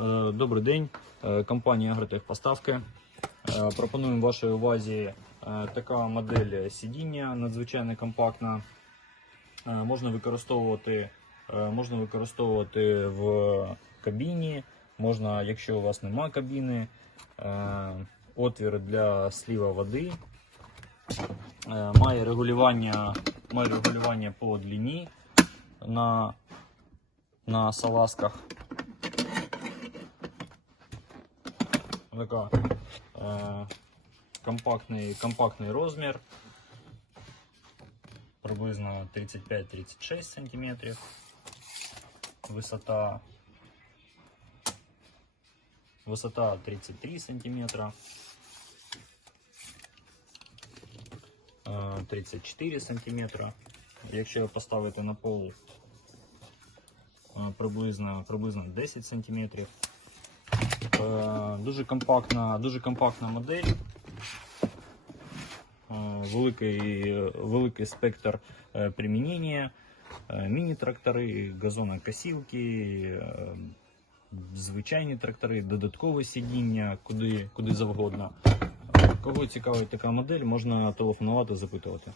Е, Добрий день, Е, компанія Агротех Поставки. Е, Пропонуємо вашій увазі така модель сидіння надзвичайно компактна. Можна використовувати, можна використовувати в кабіні, можна, якщо у вас немає кабіни, отвір для сліва води. Має регулювання, має регулювання по длині на, на салазках. Така е, компактний, компактний розмір. Приблизно 35-36 см. Висота, висота 33 см. Е, 34 см. Якщо поставити на пол е, приблизно, приблизно 10 см. Е, Дуже компактна, дуже компактна модель. Е, Великий, великий спектр е, примінення, міні-трактори, газонокосілки, звичайні трактори, додаткове сидіння, куди, куди завгодно. Кого цікавить така модель, можна телефонувати, запитувати.